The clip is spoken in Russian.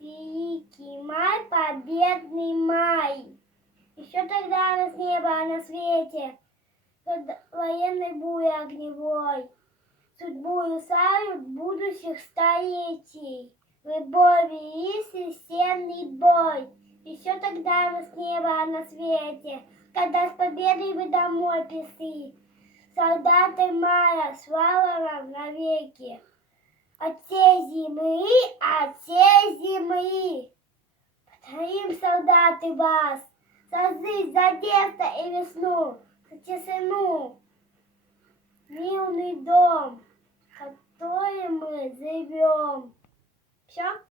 Великий май, победный май. Еще тогда нас не было на свете, когда военной бури огневой, судьбу славят будущих столетий. Любовь и священный бой. Еще тогда нас не было на свете, когда с победой вы домой пришли. Солдаты мая, слава вам навеки. Отец земли, повторим, солдаты, вас, за жизнь, за детство и весну, за тишину, мирный дом, в котором мы живем. Все?